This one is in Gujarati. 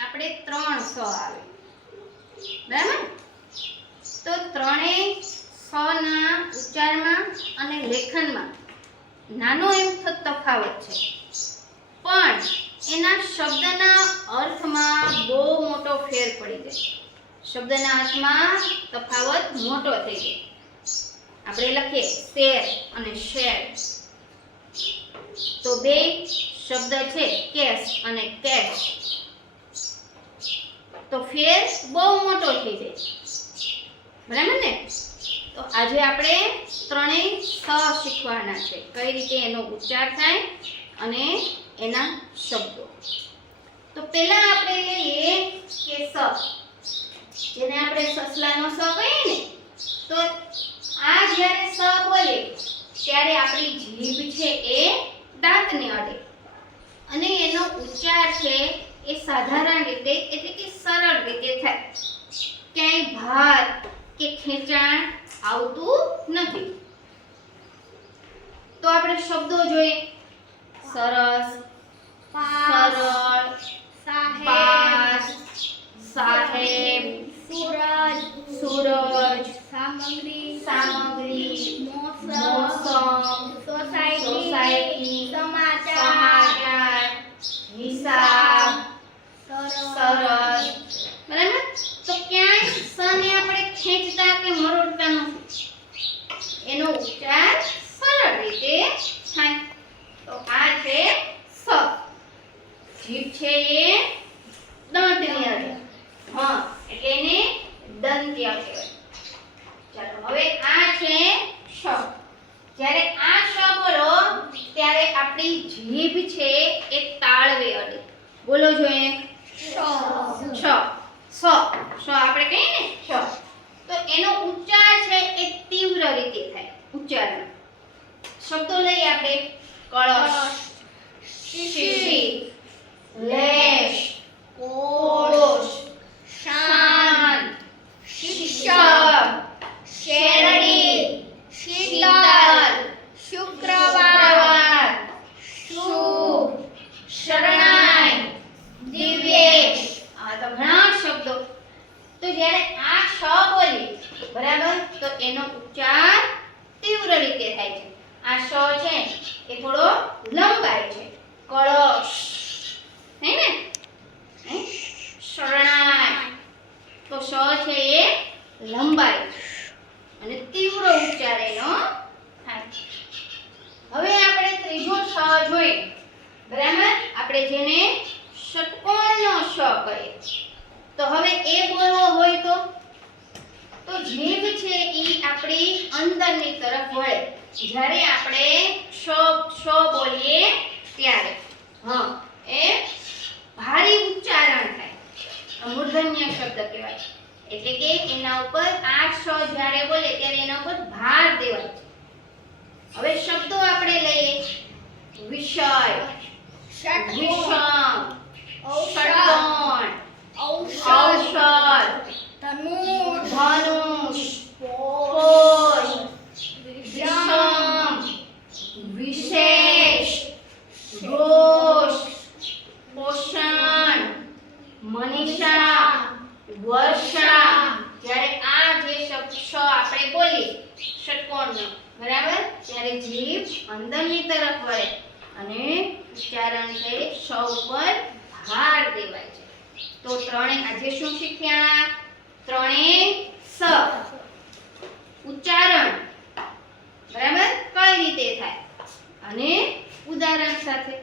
આપણે 3 સ આવે, બરાબર? તો ત્રણેય સના ઉચ્ચારમાં અને લેખનમાં નાનો એમ તફાવત છે, પણ એના શબ્દના અર્થમાં બહુ મોટો ફેર પડી જાય. શબ્દના અર્થમાં તફાવત મોટો થઈ જાય. આપણે લખીએ શેર અને શેર, તો બે શબ્દ છે કેશ અને કેશ, તો ફેર બહુ મોટો થઈ જાય, બરાબર ને? તો આજે આપણે ત્રણેય સ શીખવાના છે, કઈ રીતે એનો ઉચ્ચાર થાય અને એના શબ્દો. તો પહેલા આપણે લઈએ કે સ, જેને આપણે સસલાનો સ કહીએ ને, તો આ જ્યારે સ બોલે ત્યારે આપણી જીભ છે એ દાંતને અડે અને એનો ઉચ્ચાર છે એ સાધારણ રીતે એટલે કે સરળ રીતે થાય, ક્યાંય ભાર કે ખેંચાણ આવતું નથી. તો આપણે શબ્દો જોઈએ: સરસ, સરળ, પાસ, સાહેબ, सूरज, સૂરજ, सामग्री, સામગ્રી, मौसम, सोसाइटी, समाचार, હિસાબ, सरल, સરસ, બરાબર? તો ક્યાંય સ ને આપણે ખેંચતા કે મરોડતા નથી, એનો ઉચ્ચાર સરળ રીતે થાય. તો આ છે સ. જીભ છે એ દાંતની અડે, હા, એટલે એને દંત્ય કહેવાય. ચાલો હવે આ છે શ. જ્યારે આ શ બોલો ત્યારે આપણી જીભ છે એ તાળવે અડે. બોલો જોઈએ શ. સ આપણે કહીએ ને શ, તો એનો ઉચ્ચાર છે એ તીવ્ર રીતે થાય. ઉચ્ચારણ શબ્દો લઈએ આપણે: કળશ, શીશી, લેશ, કોષ, શાન, શિક્ષક, શેરડી, શીતળ, શુક્રવાર, શુભ, શરણાઈ, દિવ્યેશ. આ તો ઘણા શબ્દો. તો જ્યારે આ શ બોલી, બરાબર, તો એનો ઉચ્ચાર તીવ્ર રીતે થાય છે. આ શ છે એ થોડો લંબાય છે. કળશ, હે ને? શરણાઈ, તો શ છે એ લંબાય છે અને તીવ્ર ઉચ્ચાર એનો થાય છે. હવે આપણે ત્રીજો શ જોઈએ, બરાબર? આપણે જેને ષટ્કોણનો શ કહીએ. તો હવે એ બોલવો હોય તો જીભ છે એ આપણી અંદરની તરફ વળે. જ્યારે આપણે શ બોલીએ ત્યારે હા એ ભારી ઉચ્ચારણ થાય, મૂર્ધન્ય શબ્દ કહેવાય. એટલે કે એના ઉપર આ શ જ્યારે બોલે ત્યારે એના ઉપર ભાર દેવાય. હવે શબ્દો આપણે લઈએ: વિષય, વિષમ, ષટ્કોણ, ઔષધ, ધનુષ, પોષ, વિષમ, વિશેષ, ઘોષ, પોષણ, મનીષા, વર્ષા. જ્યારે આ જે શબ્દ શ આપણે બોલીએ ષટ્કોણનો, બરાબર, ત્યારે જીભ અંદરની તરફ વળે અને ઉચ્ચારણ છે શ ઉપર ભાર દેવાય છે. તો ત્રણેય આજે શું શીખ્યા? ત્રણેય સ. ઉચ્ચારણ બરાબર કઈ રીતે થાય અને ઉદાહરણ સાથે.